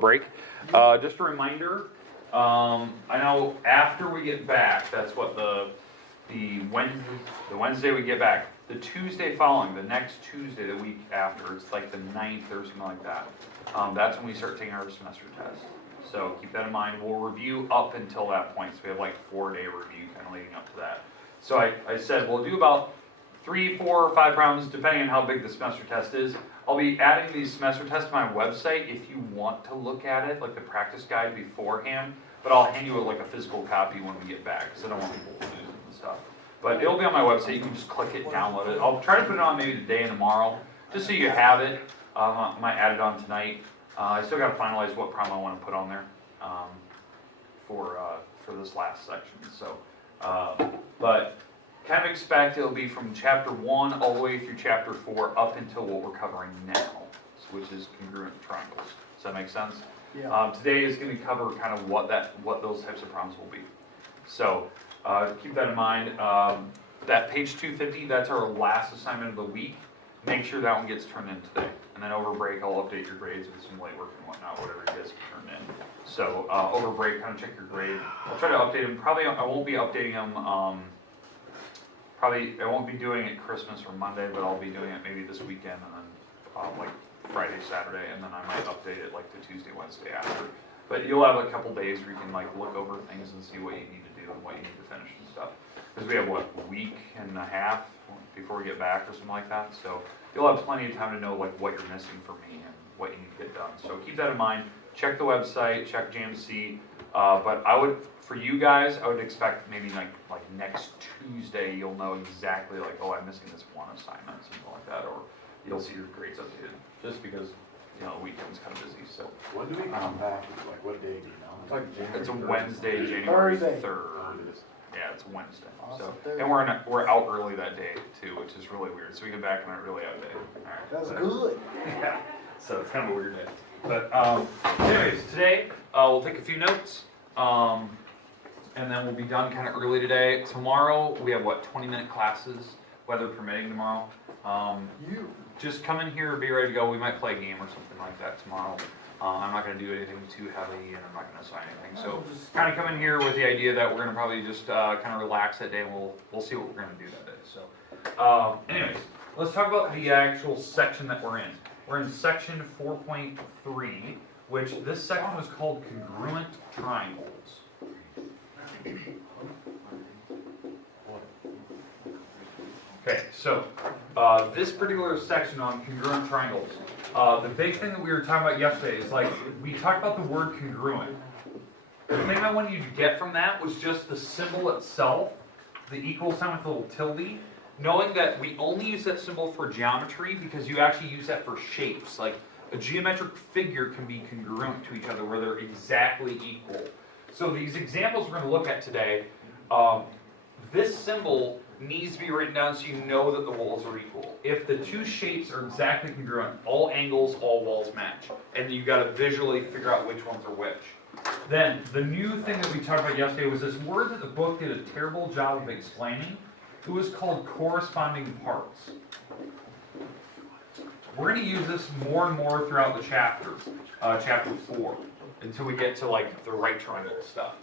break. Just a reminder, I know after we get back, that's what the Wednesday we get back. The Tuesday following, the next Tuesday, the week after, it's like the 9th or something like that. That's when we start taking our semester test. So keep that in mind. We'll review up until that point. So we have like 4-day review kind of leading up to that. So I said we'll do about 3, 4, or 5 rounds depending on how big the semester test is. I'll be adding these semester tests to my website if you want to look at it, like the practice guide beforehand. But I'll hand you like a physical copy when we get back because I don't want people to lose it and stuff. But it'll be on my website. You can just click it, download it. I'll try to put it on maybe today and tomorrow, just so you have it. I might add it on tonight. I still got to finalize what problem I want to put on there for this last section. So, but kind of expect it'll be from chapter 1 all the way through chapter 4 up until what we're covering now, which is congruent triangles. Does that make sense? Yeah. Today is going to cover kind of what those types of problems will be. So keep that in mind. That page 250, that's our last assignment of the week. Make sure that one gets turned in today. And then over break, I'll update your grades with some late work and whatnot, whatever you guys have turned in. So over break, kind of check your grade. I'll try to update them. Probably I won't be updating them. Probably I won't be doing it Christmas or Monday, but I'll be doing it maybe this weekend and then like Friday, Saturday, and then I might update it like the Tuesday, Wednesday after. But you'll have a couple days where you can like look over things and see what you need to do and what you need to finish and stuff. Because we have what, a week and a half before we get back or something like that. So you'll have plenty of time to know like what you're missing for me and what you need to get done. So keep that in mind. Check the website, check JMC. But I would, for you guys, I would expect maybe like next Tuesday you'll know exactly like, oh, I'm missing this one assignment, something like that, or you'll see your grades updated. Just because the weekend's kind of busy. So when do we come back? Like what day do you know? It's a Wednesday, January 3rd. Yeah, it's Wednesday. So, and we're out early that day too, which is really weird. So we get back on a really out day. All right. That's good. Yeah. So it's kind of a weird day. But anyways, today we'll take a few notes, and then we'll be done kind of early today. Tomorrow we have what, 20-minute classes, weather permitting tomorrow. Just come in here, be ready to go. We might play a game or something like that tomorrow. I'm not going to do anything too heavy, and I'm not going to assign anything. So kind of come in here with the idea that we're going to probably just kind of relax that day, and we'll see what we're going to do that day. So anyways, let's talk about the actual section that we're in. We're in section 4.3, which this section was called Congruent Triangles. Okay, so this particular section on congruent triangles, the big thing that we were talking about yesterday is like, we talked about the word congruent. The thing I wanted you to get from that was just the symbol itself, the equal sign with a little tilde, knowing that we only use that symbol for geometry because you actually use that for shapes. Like a geometric figure can be congruent to each other where they're exactly equal. So these examples we're going to look at today, this symbol needs to be written down so you know that the walls are equal. If the two shapes are exactly congruent, all angles, all walls match. And you've got to visually figure out which ones are which. Then, the new thing that we talked about yesterday was this word that the book did a terrible job of explaining. It was called corresponding parts. We're going to use this more and more throughout the chapters, chapter 4, until we get to like the right triangle stuff.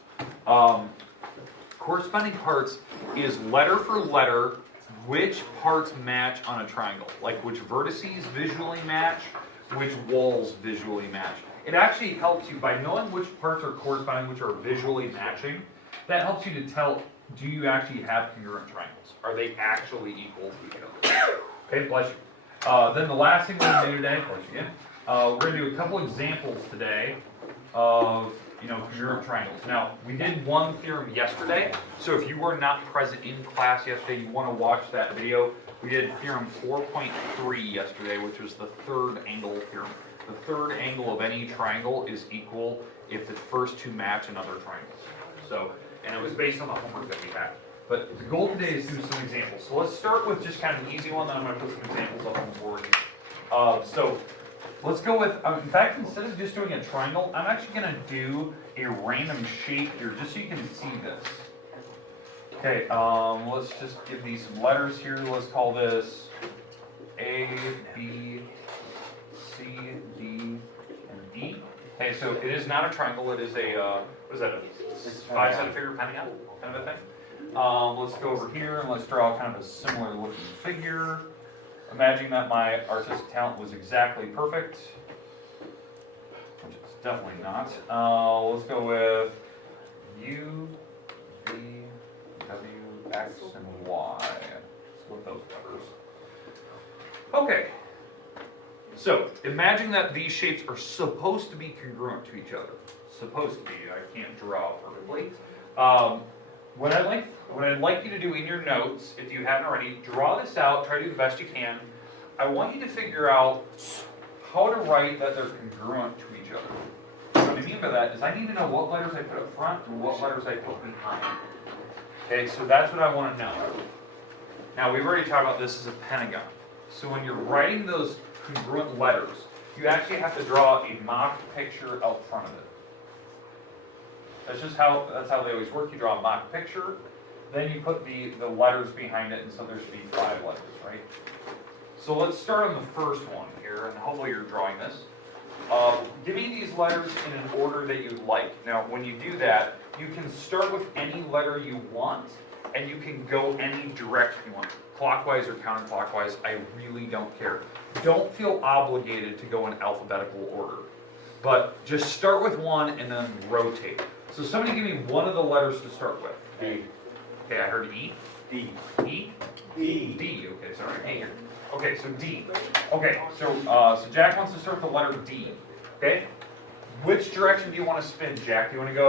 Corresponding parts is letter for letter which parts match on a triangle, like which vertices visually match, which walls visually match. It actually helps you by knowing which parts are corresponding, which are visually matching. That helps you to tell, do you actually have congruent triangles? Are they actually equal to each other? Okay, bless you. Then the last thing we're going to do today, bless you again, we're going to do a couple examples today of congruent triangles. Now, we did one theorem yesterday, so if you were not present in class yesterday, you want to watch that video. We did theorem 4.3 yesterday, which was the third angle theorem. The third angle of any triangle is equal if the first two match another triangle. So, and it was based on the homework that we had. But the goal today is to do some examples. So let's start with just kind of an easy one, then I'm going to put some examples up on the board. So let's go with, in fact, instead of just doing a triangle, I'm actually going to do a random shape here, just so you can see this. Okay, let's just give these some letters here. Let's call this A, B, C, D, and D. Okay, so it is not a triangle, it is a, what is that, a 5-sided figure pentagon kind of a thing? Let's go over here and let's draw kind of a similar looking figure. Imagine that my artistic talent was exactly perfect, which it's definitely not. Let's go with U, V, W, X, and Y. Let's go with those letters. Okay. So, imagine that these shapes are supposed to be congruent to each other. Supposed to be. I can't draw perfectly. What I'd like you to do in your notes, if you haven't already, draw this out, try to do the best you can. I want you to figure out how to write that they're congruent to each other. What I mean by that is I need to know what letters I put up front and what letters I put behind. Okay, so that's what I want to know. Now, we've already talked about this as a pentagon. So when you're writing those congruent letters, you actually have to draw a mock picture out front of it. That's how they always work. You draw a mock picture, then you put the letters behind it, and so there should be 5 letters, right? So let's start on the first one here, and hopefully you're drawing this. Give me these letters in an order that you like. Now, when you do that, you can start with any letter you want, and you can go any direction you want. Clockwise or counterclockwise, I really don't care. Don't feel obligated to go in alphabetical order. But just start with one and then rotate. So somebody give me one of the letters to start with. D. Okay, I heard E. D. E? D. D, okay, sorry. E. Okay, so D. Okay, so Jack wants to start with the letter D. Okay? Which direction do you want to spin, Jack? Do you want to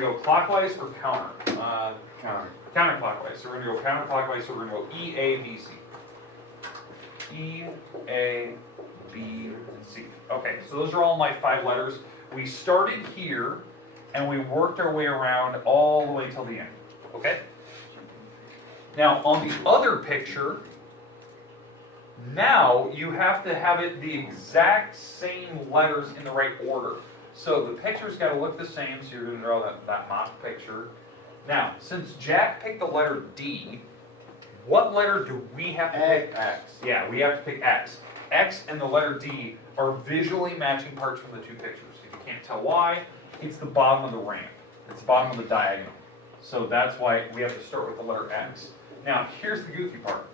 go clockwise or counter? Counter. Counterclockwise. So we're going to go counterclockwise, so we're going to go E, A, B, C. E, A, B, and C. Okay, so those are all my 5 letters. We started here, and we worked our way around all the way till the end. Okay? Now, on the other picture, now you have to have it the exact same letters in the right order. So the picture's got to look the same, so you're going to draw that mock picture. Now, since Jack picked the letter D, what letter do we have to pick? X. Yeah, we have to pick X. X and the letter D are visually matching parts from the 2 pictures. If you can't tell why, it's the bottom of the ramp. It's the bottom of the diagonal. So that's why we have to start with the letter X. Now, here's the goofy part.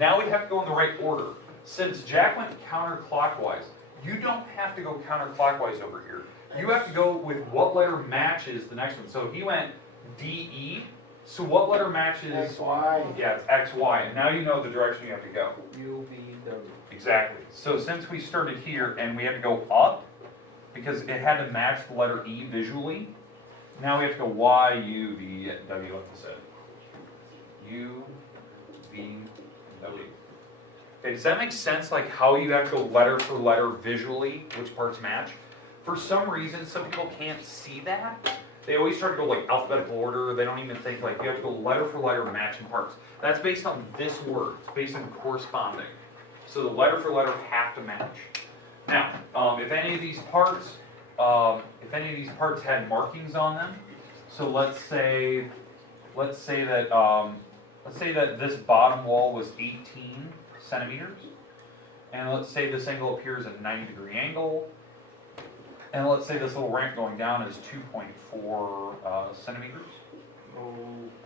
Now we have to go in the right order. Since Jack went counterclockwise, you don't have to go counterclockwise over here. You have to go with what letter matches the next one. So he went D-E. So what letter matches? X, Y. Yeah, it's X, Y. And now you know the direction you have to go. U, V, W. Exactly. So since we started here and we had to go up, because it had to match the letter E visually, now we have to go Y, U, V, W, like I said. U, V, W. Okay, does that make sense, like how you have to go letter for letter visually, which parts match? For some reason, some people can't see that. They always try to go like alphabetical order. They don't even think like you have to go letter for letter matching parts. That's based on this word. It's based on corresponding. So the letter for letter have to match. Now, if any of these parts had markings on them, so let's say that this bottom wall was 18 centimeters, and let's say this angle up here is a 90-degree angle, and let's say this little ramp going down is 2.4 centimeters.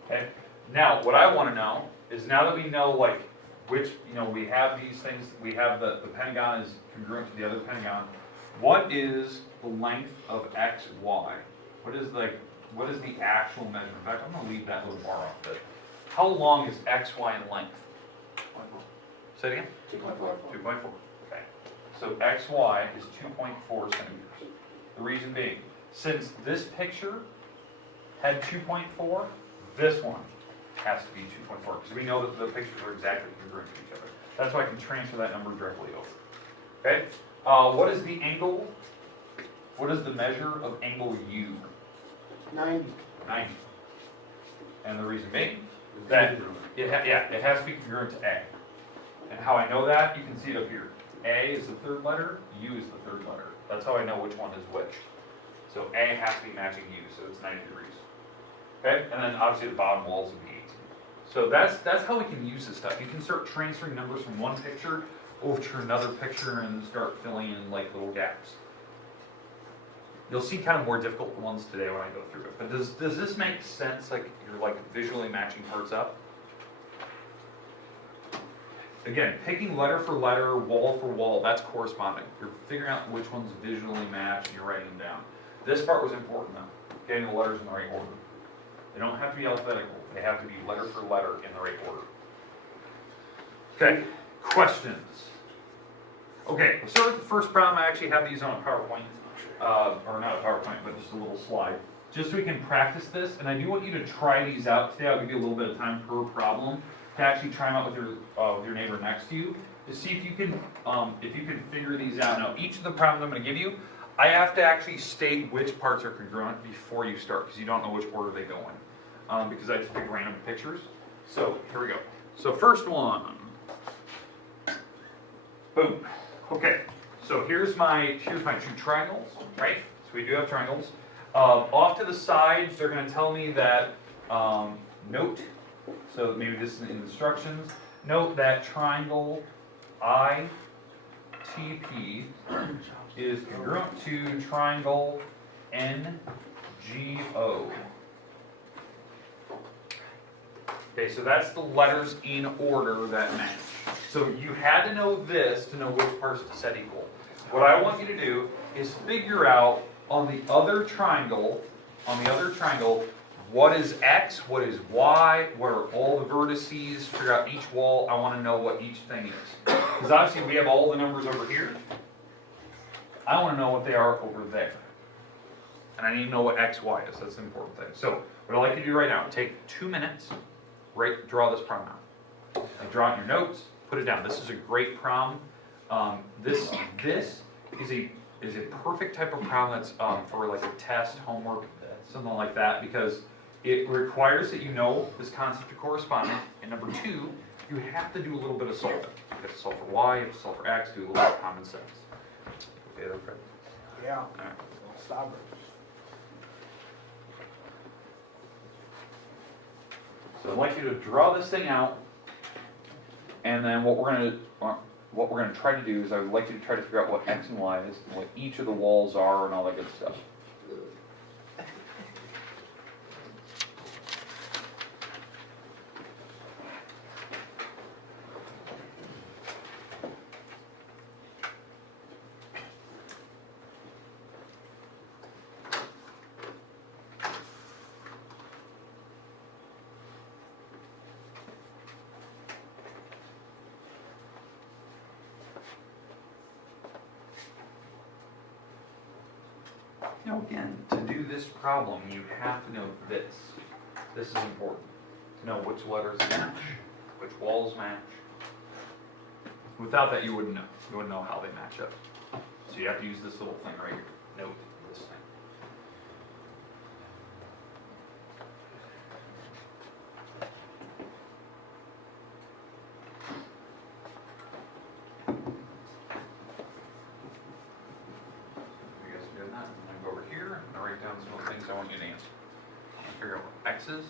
Okay. Now, what I want to know is, now that we know like which, we have these things, we have the pentagon is congruent to the other pentagon. What is the length of X, Y? What is the actual measurement? In fact, I'm going to leave that little bar off it. How long is X, Y in length? Say it again? 2.4. 2.4. Okay. So X, Y is 2.4 centimeters. The reason being, since this picture had 2.4, this one has to be 2.4, because we know that the pictures are exactly congruent to each other. That's why I can transfer that number directly over. Okay? What is the angle? What is the measure of angle U? 90. 90. And the reason being is that it has to be congruent to A. And how I know that, you can see it up here. A is the third letter, U is the third letter. That's how I know which one is which. So A has to be matching U, so it's 90 degrees. Okay? And then obviously the bottom walls would be 18. So that's how we can use this stuff. You can start transferring numbers from one picture over to another picture and start filling in like little gaps. You'll see kind of more difficult ones today when I go through it. But does this make sense? Like you're like visually matching parts up? Again, picking letter for letter, wall for wall, that's corresponding. You're figuring out which ones visually match and you're writing them down. This part was important though, getting the letters in the right order. They don't have to be alphabetical. They have to be letter for letter in the right order. Okay, questions? Okay, let's start with the first problem. I actually have these on a PowerPoint, or not a PowerPoint, but just a little slide, just so we can practice this. And I do want you to try these out today. I'll give you a little bit of time per problem to actually try them out with your neighbor next to you to see if you can figure these out. Now, each of the problems I'm going to give you, I have to actually state which parts are congruent before you start, because you don't know which order they go in, because I just pick random pictures. So here we go. So first one, boom. Okay, so here's my two triangles, right? So we do have triangles. Off to the sides, they're going to tell me that, note, so maybe this is in the instructions, note that triangle ITP is congruent to triangle NGO. Okay, so that's the letters in order that match. So you had to know this to know which parts to set equal. What I want you to do is figure out on the other triangle, what is X, what is Y, what are all the vertices, figure out each wall. I want to know what each thing is. Because obviously we have all the numbers over here. I want to know what they are over there. And I need to know what X, Y is. That's the important thing. So what I'd like you to do right now, take 2 minutes, draw this problem out. Like draw it in your notes, put it down. This is a great problem. This is a perfect type of problem that's for like a test, homework, something like that, because it requires that you know this concept of corresponding, and number 2, you have to do a little bit of solving. You have to solve for Y, you have to solve for X, do a little bit of common sense. Okay, okay. Yeah. All right. Stop So I'd like you to draw this thing out, and then what we're gonna try to do is I would like you to try to figure out what X and Y is, and what each of the walls are, and all that good stuff. Now again, to do this problem, you have to know this. This is important. To know which letters match, which walls match. Without that, you wouldn't know. You wouldn't know how they match up. So you have to use this little thing right here. Note this thing. I want you to answer. Figure out what X is,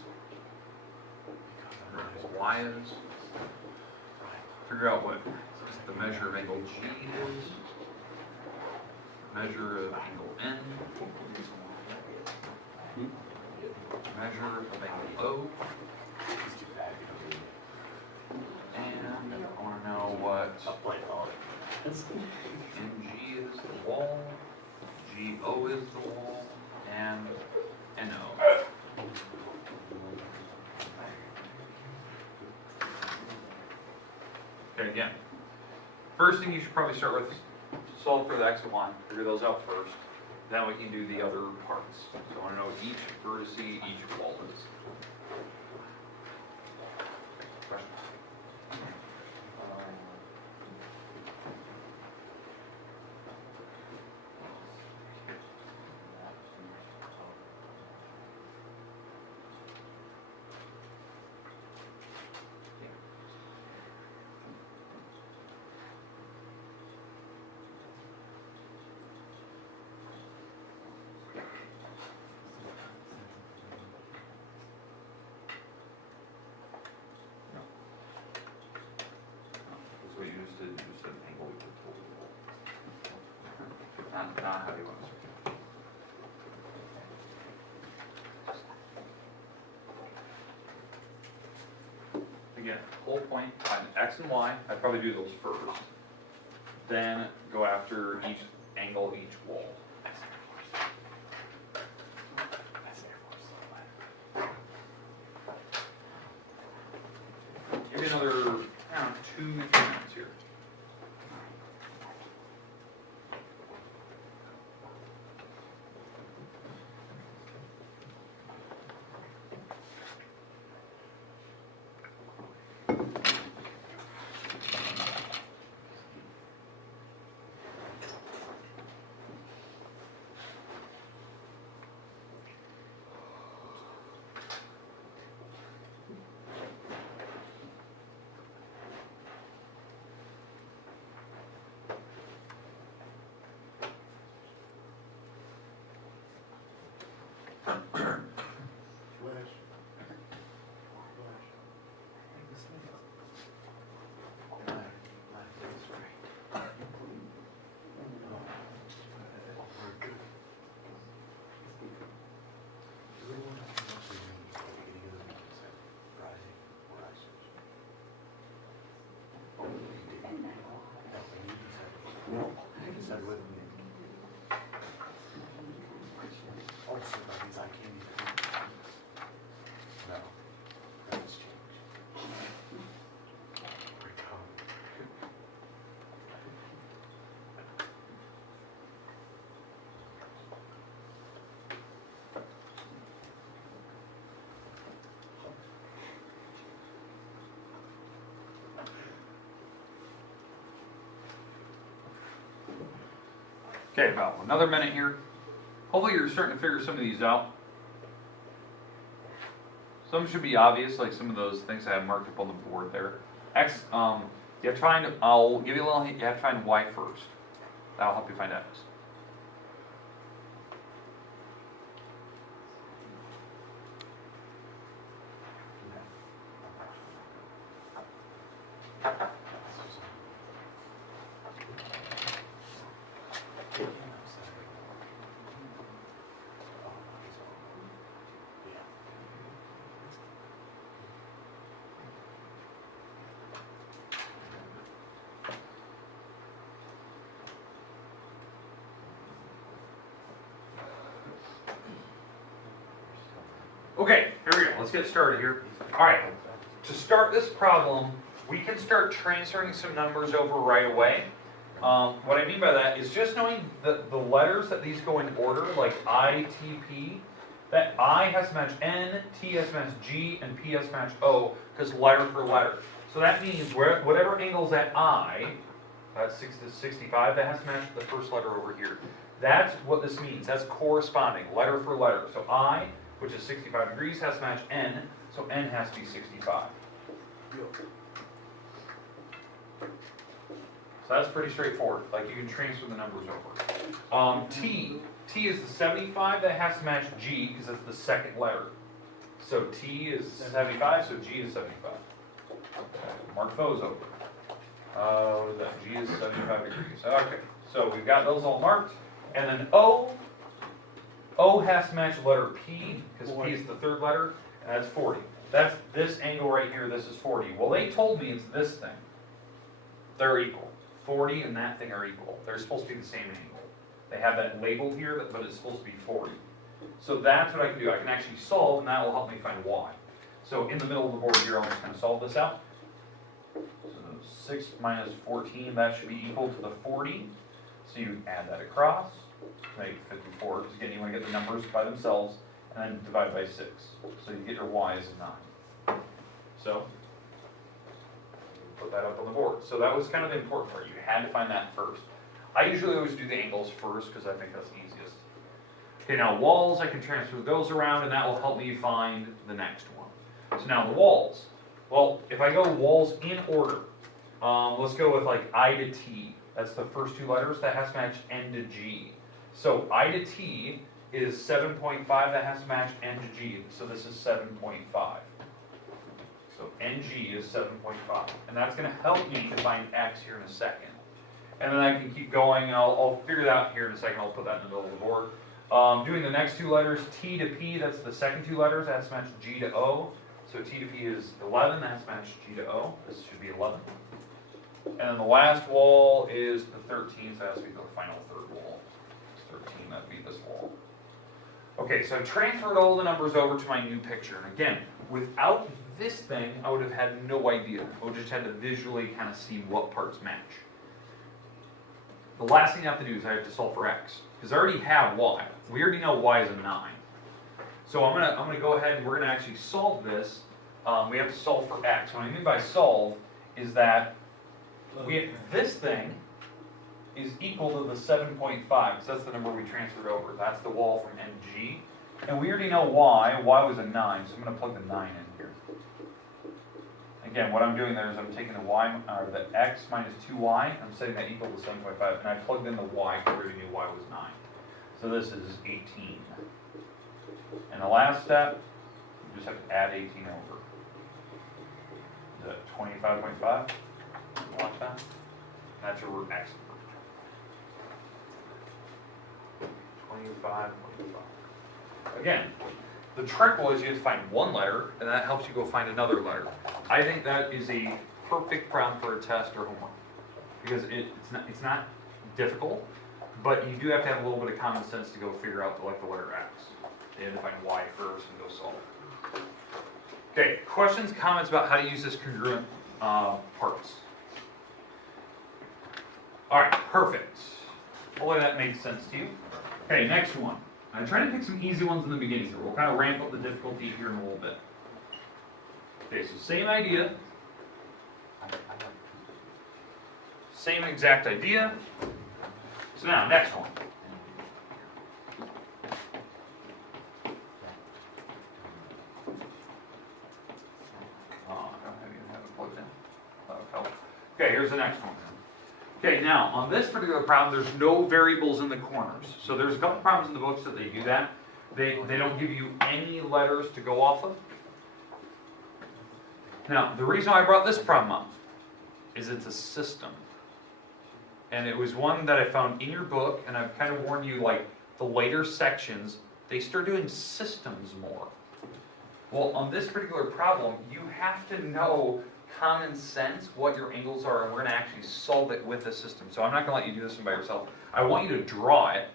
figure out what Y is, figure out what the measure of angle G is, measure of angle N, measure of angle O, and I want to know what NG is the wall, GO is the wall, and NO. Okay, again, first thing you should probably start with is solve for the X and Y. Figure those out first. Then we can do the other parts. So I want to know what each vertex, each wall is. Questions? What you just did, you just said angle equal to not how do you want to again, whole point, find X and Y, I'd probably do those first. Then go after each angle of each wall. Give me another, 2 minutes here. Okay, about another minute here. Hopefully you're starting to figure some of these out. Some should be obvious, like some of those things I have marked up on the board there. X, you have to find, I'll give you a little hint, you have to find Y first. That'll help you find X. Okay, here we go. Let's get started here. All right, to start this problem, we can start transferring some numbers over right away. What I mean by that is just knowing the letters that these go in order, like I, T, P, that I has to match N, T has to match G, and P has to match O, because letter for letter. So that means whatever angle's at I, that's 6 to 65, that has to match the first letter over here. That's what this means. That's corresponding, letter for letter. So I, which is 65 degrees, has to match N, so N has to be 65. So that's pretty straightforward, like you can transfer the numbers over. T is the 75, that has to match G, because that's the second letter. So T is 75, so G is 75. Mark those over. What is that? G is 75 degrees. Okay, so we've got those all marked. And then O has to match letter P, because P is the third letter, and that's 40. That's this angle right here, this is 40. Well, they told me it's this thing. They're equal. 40 and that thing are equal. They're supposed to be the same angle. They have that labeled here, but it's supposed to be 40. So that's what I can do. I can actually solve, and that will help me find Y. So in the middle of the board here, I'm just going to solve this out. So 6 minus 14, that should be equal to the 40. So you add that across to make 54, because again, you want to get the numbers by themselves, and then divide by 6. So you get your Y as a 9. So put that up on the board. So that was kind of the important part. You had to find that first. I usually always do the angles first, because I think that's easiest. Okay, now walls, I can transfer those around, and that will help me find the next one. So now the walls. Well, if I go walls in order, let's go with like I to T. That's the first two letters. That has to match N to G. So I to T is 7.5. That has to match N to G. So this is 7.5. So NG is 7.5. And that's going to help me to find X here in a second. And then I can keep going, and I'll figure that out here in a second. I'll put that in the middle of the board. Doing the next two letters, T to P, that's the second two letters. That has to match G to O. So T to P is 11, that's matched G to O. This should be 11. And then the last wall is the 13, so that has to be the final third wall. It's 13, that'd be this wall. Okay, so I've transferred all the numbers over to my new picture. And again, without this thing, I would have had no idea. I would have just had to visually kind of see what parts match. The last thing I have to do is I have to solve for x, because I already have y. We already know y is a 9. So I'm gonna go ahead and we're gonna actually solve this. We have to solve for x. What I mean by solve is that this thing is equal to the 7.5, because that's the number we transferred over. That's the wall from NG. And we already know y. Y was a 9, so I'm going to plug the 9 in here. Again, what I'm doing there is I'm taking the y, or the x minus 2y, I'm setting that equal to 7.5, and I plugged in the y because we already knew y was 9. So this is 18. And the last step, you just have to add 18 over. Is that 25.5? Watch that. That's your x. 25.5. Again, the trick was you have to find one letter, and that helps you go find another letter. I think that is a perfect problem for a test or homework, because it's not difficult, but you do have to have a little bit of common sense to go figure out the letter X. You have to find Y first and go solve. Okay, questions, comments about how to use this congruent parts? All right, perfect. Hopefully that makes sense to you. Okay, next one. I'm trying to pick some easy ones in the beginning here. We'll kind of ramp up the difficulty here in a little bit. Okay, so same idea. Same exact idea. So now, next one. I don't even have it plugged in. That would help. Okay, here's the next one. Okay, now, on this particular problem, there's no variables in the corners. So there's a couple problems in the books that they do that. They don't give you any letters to go off of. Now, the reason why I brought this problem up is it's a system. And it was one that I found in your book, and I've kind of warned you, like, the later sections, they start doing systems more. Well, on this particular problem, you have to know common sense what your angles are, and we're going to actually solve it with the system. So I'm not going to let you do this one by yourself. I want you to draw it,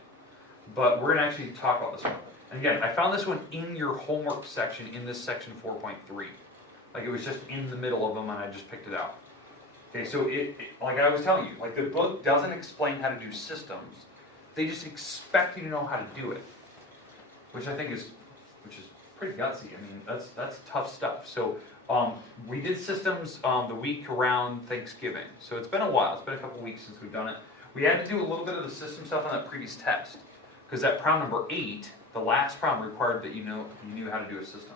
but we're going to actually talk about this one. And again, I found this one in your homework section, in this section 4.3. Like, it was just in the middle of them, and I just picked it out. Okay, so like I was telling you, like, the book doesn't explain how to do systems. They just expect you to know how to do it, which I think is pretty gutsy. I mean, that's tough stuff. So we did systems the week around Thanksgiving. So it's been a while. It's been a couple weeks since we've done it. We had to do a little bit of the system stuff on that previous test, because that problem number 8, the last problem, required that you knew how to do a system.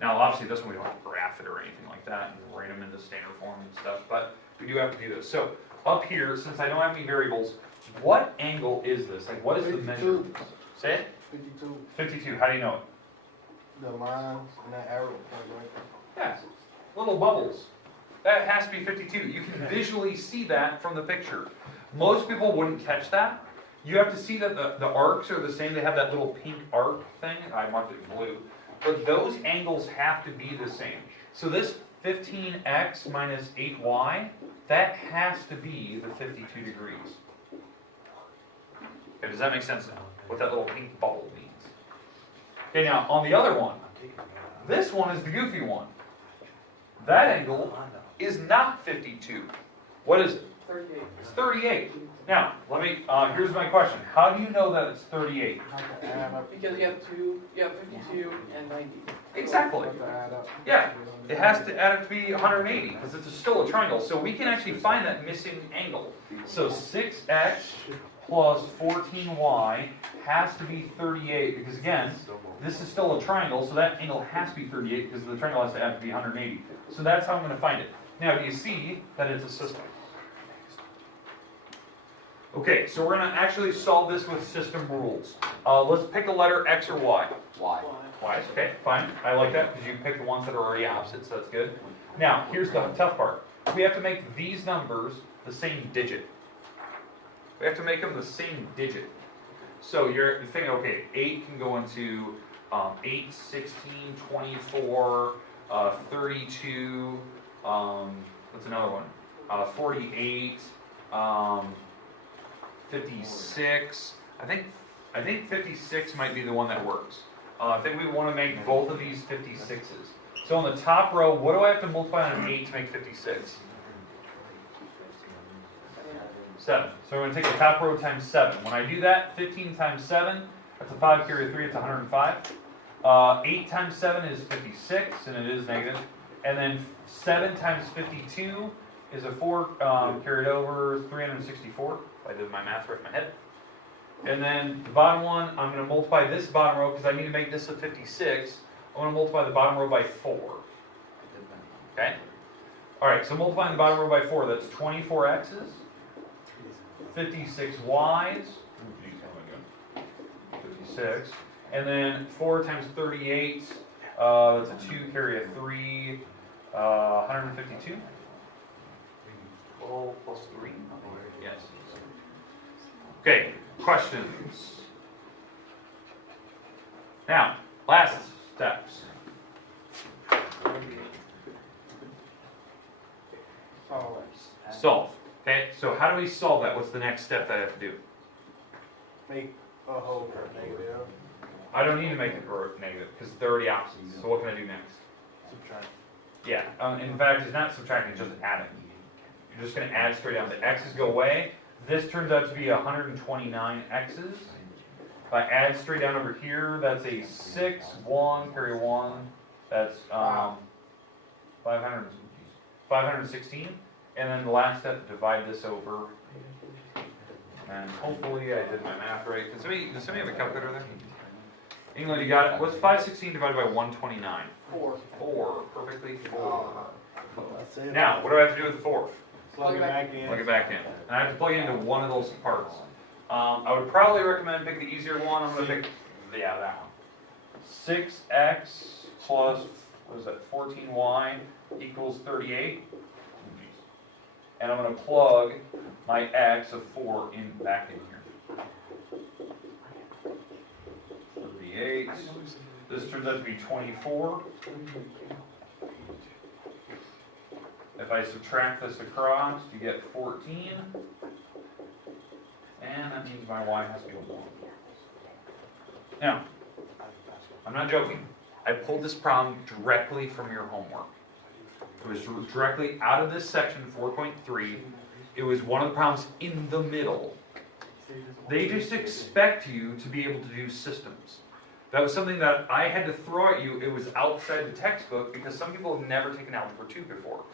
Now, obviously, this one we don't have to graph it or anything like that and write them into standard form and stuff, but we do have to do this. So up here, since I don't have any variables, what angle is this? Like, what is the measure? Say it? 52. 52. How do you know it? The lines and that arrow point right there. Yes, little bubbles. That has to be 52. You can visually see that from the picture. Most people wouldn't catch that. You have to see that the arcs are the same. They have that little pink arc thing. I marked it in blue. But those angles have to be the same. So this 15x minus 8y, that has to be the 52 degrees. Okay, does that make sense now? What that little pink bubble means. Okay, now on the other one, this one is the goofy one. That angle is not 52. What is it? 38. It's 38. Now, here's my question. How do you know that it's 38? Have to add up. Because you have 52 and 90. Exactly. Have to add up. Yeah, it has to add up to be 180 because it's still a triangle. So we can actually find that missing angle. So 6x plus 14y has to be 38 because, again, this is still a triangle, so that angle has to be 38 because the triangle has to add to be 180. So that's how I'm going to find it. Now, do you see that it's a system? Okay, so we're going to actually solve this with system rules. Let's pick a letter X or Y. Y. Y, okay, fine. I like that because you pick the ones that are already opposites, so that's good. Now, here's the tough part. We have to make these numbers the same digit. We have to make them the same digit. So you're thinking, okay, 8 can go into 8, 16, 24, 32, what's another one? 48, 56. I think 56 might be the one that works. I think we want to make both of these 56s. So on the top row, what do I have to multiply on an 8 to make 56? 7. So we're going to take the top row times 7. When I do that, 15 times 7, that's a 5 carry a 3, it's 105. 8 times 7 is 56, and it is negative. And then 7 times 52 is a 4 carried over 364. If I did my math right in my head. And then the bottom one, I'm going to multiply this bottom row because I need to make this a 56. I'm going to multiply the bottom row by 4. Okay? Alright, so multiplying the bottom row by 4, that's 24 x's, 56 y's, 56, and then 4 times 38, that's a 2 carry a 3, 152. 12 plus 3? Yes. Okay, questions? Now, last steps. Solve. Okay, so how do we solve that? What's the next step that I have to do? Make a whole part negative. I don't need to make it negative because they're already opposites. So what can I do next? Subtract. Yeah, in fact, it's not subtracting, it's just adding. You're just going to add straight down. The x's go away. This turns out to be 129 x's. If I add straight down over here, that's a 6, 1, carry 1. That's 516. And then the last step, divide this over. And hopefully I did my math right. Does somebody have a calculator there? England, you got it. What's 516 divided by 129? 4. 4. Perfectly 4. That's it. Now, what do I have to do with the fourth? Plug it back in. Plug it back in. And I have to plug it into one of those parts. I would probably recommend pick the easier one. I'm going to pick, that one. 6x plus, what is that, 14y equals 38. And I'm going to plug my x of 4 back in here. 38. This turns out to be 24. If I subtract this across, you get 14. And that means my y has to be 1. Now, I'm not joking. I pulled this problem directly from your homework. It was directly out of this section, 4.3. It was one of the problems in the middle. They just expect you to be able to do systems. That was something that I had to throw at you. It was outside the textbook because some people have never taken Algebra 2 before.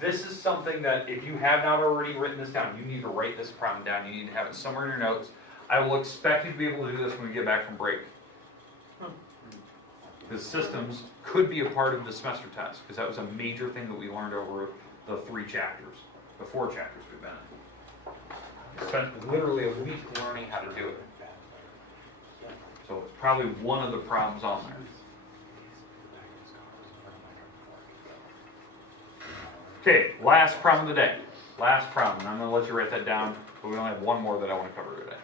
This is something that if you have not already written this down, you need to write this problem down. You need to have it somewhere in your notes. I will expect you to be able to do this when we get back from break. Because systems could be a part of the semester test, because that was a major thing that we learned over the 4 chapters we've been in. We spent literally a week learning how to do it. So it's probably one of the problems on there. Okay, last problem of the day. Last problem, and I'm going to let you write that down, but we only have one more that I want to cover today.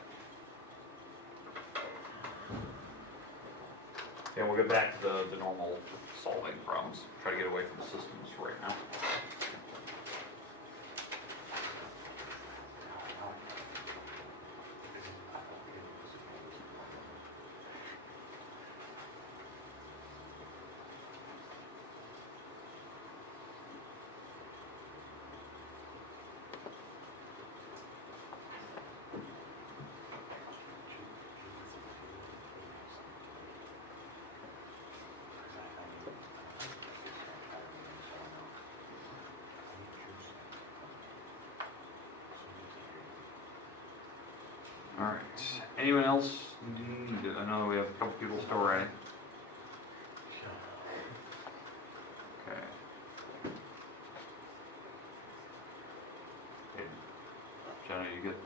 And we'll get back to the normal solving problems. Try to get away from the systems for right now. All right. Anyone else need it? I know we have a couple people still writing. Okay. Okay. Jenna, you good?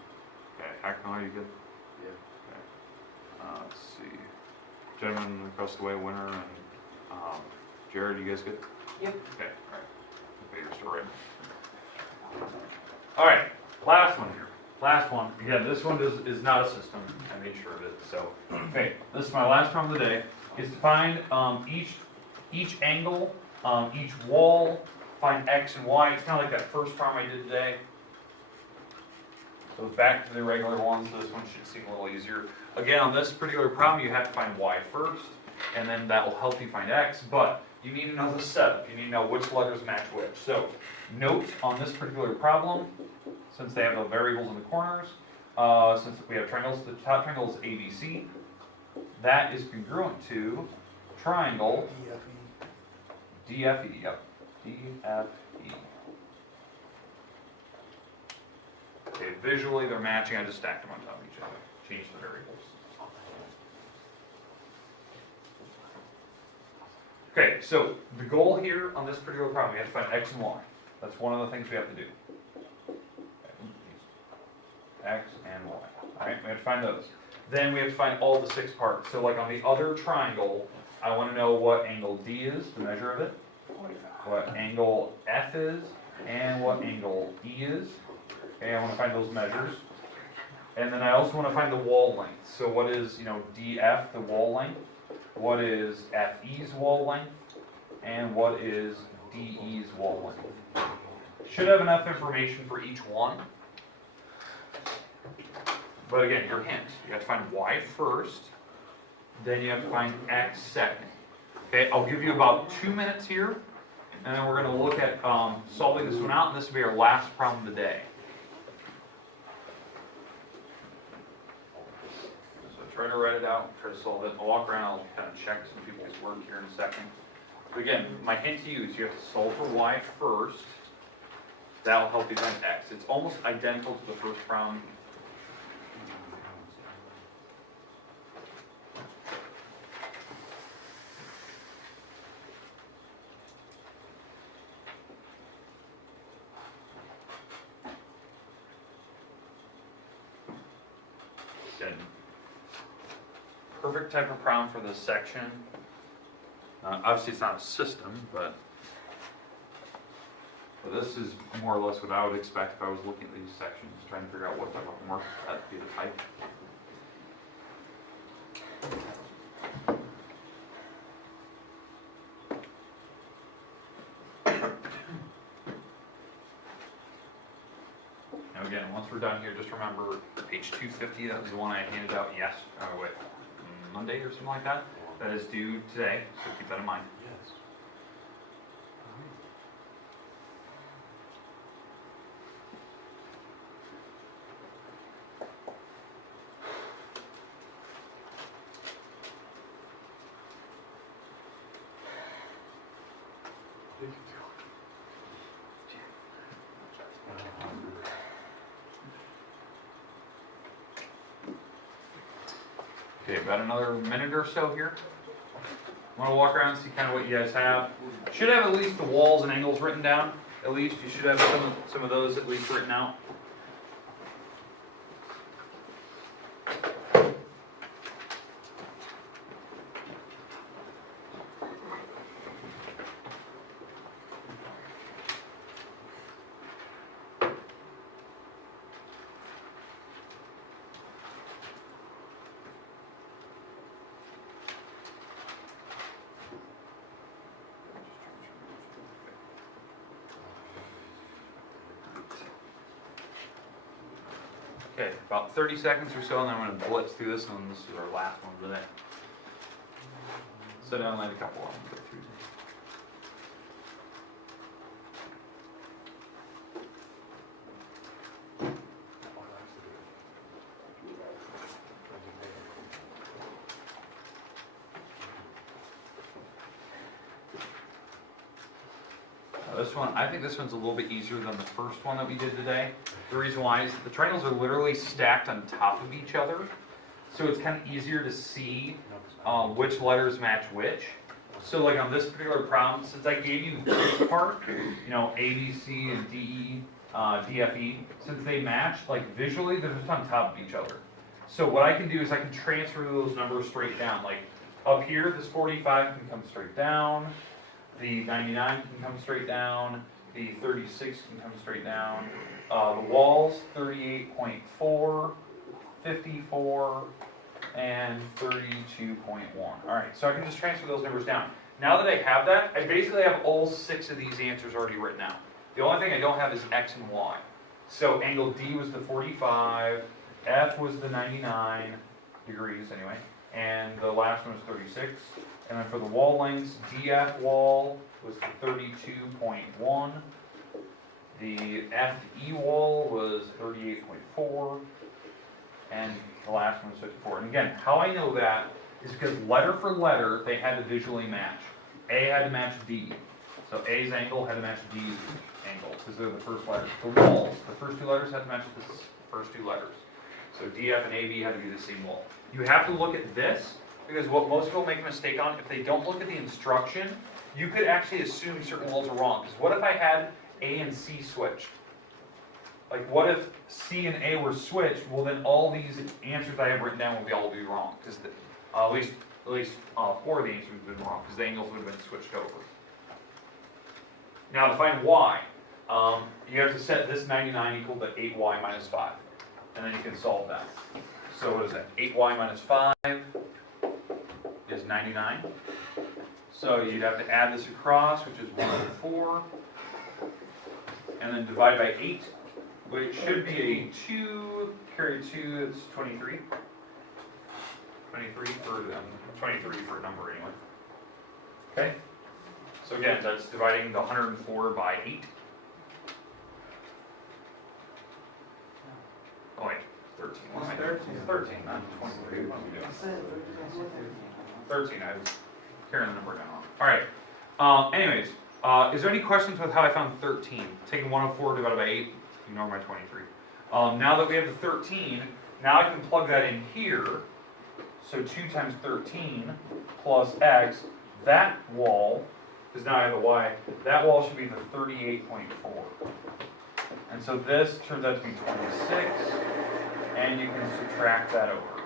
Okay. Hacknell, are you good? Yeah. Okay. Let's see. Gentlemen across the way, Winter and Jared, you guys good? Yep. Okay. All right. Okay, you're still writing. All right. Last one here. Last one. Again, this one is not a system. I made sure of it. So, okay, this is my last problem of the day. is to find each angle, each wall, find x and y. It's kind of like that first problem I did today. So back to the regular ones, this one should seem a little easier. Again, on this particular problem, you have to find y first, and then that will help you find x, but you need to know the setup. You need to know which letters match which. So note on this particular problem, since they have the variables in the corners, since we have triangles, the top triangle is ABC. That is congruent to triangle DFE. Yep, DFE. Okay, visually they're matching. I just stacked them on top of each other. Change the variables. Okay, so the goal here on this particular problem, we have to find x and y. That's one of the things we have to do. X and y. Alright, we have to find those. Then we have to find all the 6 parts. So like on the other triangle, I want to know what angle D is, the measure of it, what angle F is, and what angle E is. Okay, I want to find those measures. And then I also want to find the wall length. So what is, DF, the wall length? What is FE's wall length? And what is DE's wall length? Should have enough information for each one. But again, your hint, you have to find y first, then you have to find x second. Okay, I'll give you about 2 minutes here, and then we're going to look at solving this one out, and this will be our last problem today. So try to write it out, try to solve it. I'll walk around, I'll kind of check some people's work here in a second. But again, my hint to you is you have to solve for y first. That will help you find x. It's almost identical to the first problem. Perfect type of problem for this section. Obviously it's not a system, but this is more or less what I would expect if I was looking at these sections, trying to figure out what type of homework that would be the type. Now again, once we're done here, just remember page 250, that was the one I handed out Monday or something like that. That is due today, so keep that in mind. Yes. Okay, about another minute or so here. I want to walk around and see kind of what you guys have. Should have at least the walls and angles written down. At least you should have some of those at least written out. Okay, about 30 seconds or so, and then I'm going to blitz through this one. This is our last one today. Sit down and light a couple of them. Go through. This one, I think this one's a little bit easier than the first one that we did today. The reason why is the triangles are literally stacked on top of each other, so it's kind of easier to see which letters match which. So like on this particular problem, since I gave you this part, A, B, C, and D, E, D, F, E, since they match, like visually, they're just on top of each other. So what I can do is I can transfer those numbers straight down. Like up here, this 45 can come straight down. The 99 can come straight down, the 36 can come straight down, the walls 38.4, 54, and 32.1. All right, so I can just transfer those numbers down. Now that I have that, I basically have all 6 of these answers already written out. The only thing I don't have is x and y. So angle D was the 45, F was the 99 degrees anyway, and the last one was 36. And then for the wall lengths, DF wall was the 32.1. The FE wall was 38.4. And the last one was 54. And again, how I know that is because letter for letter, they had to visually match. A had to match D. So A's angle had to match D's angle, because they're the first letters. The walls, the first 2 letters had to match the first 2 letters. So DF and AB had to be the same wall. You have to look at this, because what most people make a mistake on, if they don't look at the instruction, you could actually assume certain walls are wrong. Because what if I had A and C switched? Like, what if C and A were switched? Well, then all these answers I have written down will all be wrong, because at least 4 of the answers would have been wrong, because the angles would have been switched over. Now, to find y, you have to set this 99 equal to 8y minus 5, and then you can solve that. So what is that? 8y minus 5 is 99. So you'd have to add this across, which is 1 over 4, and then divide by 8. Which should be a 2, carry 2, that's 23. 23 for a number anyway. Okay? So again, that's dividing the 104 by 8. Oh wait, 13. What am I doing? 13, not 23. What am I doing? 13, I was carrying the number down. Alright, anyways, is there any questions with how I found 13? Taking 104 divided by 8? Ignore my 23. Now that we have the 13, now I can plug that in here. So 2 times 13 plus x, that wall, because now I have the y, that wall should be the 38.4. And so this turns out to be 26, and you can subtract that over.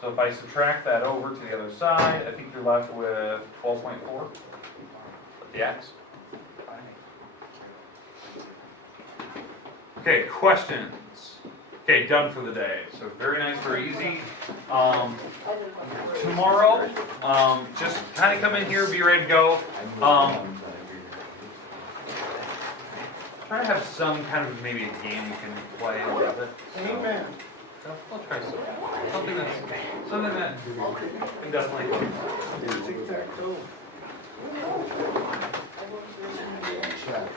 So if I subtract that over to the other side, I think you're left with 12.4, the x. Okay, questions? Okay, done for the day. So very nice, very easy. Tomorrow, just kind of come in here, be ready to go. Try to have some kind of maybe a game you can play a little bit. Amen. So we'll try something that can definitely. Tic-tac-toe. Check.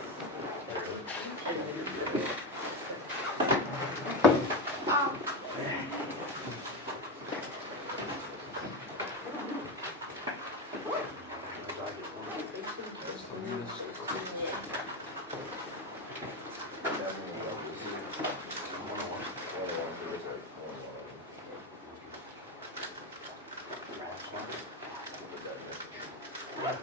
What?